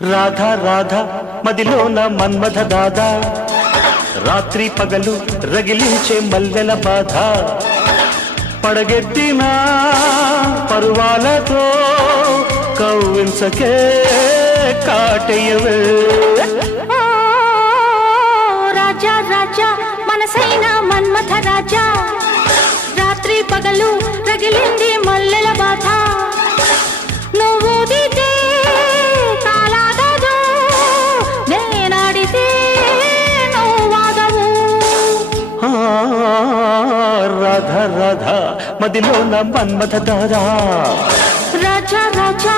రాధా రాధా మదిలోన మన్మథ దాదా రాత్రి పగలు రగిలించే మల్లెల బాధ పడగెత్తిన పరువాలతో కవ్వించకే కాటయ్యవే రాజా రాజా మనసైన మన్మథ రాజా రాత్రి పగలు రగిలింది మల్లెల బాధ నువ్వు దితే కాలాగదు నేనాడితే నువ్వు వాగవు రాధా రాధా మదిలోన మన్మథ దాదా రాజా రాజా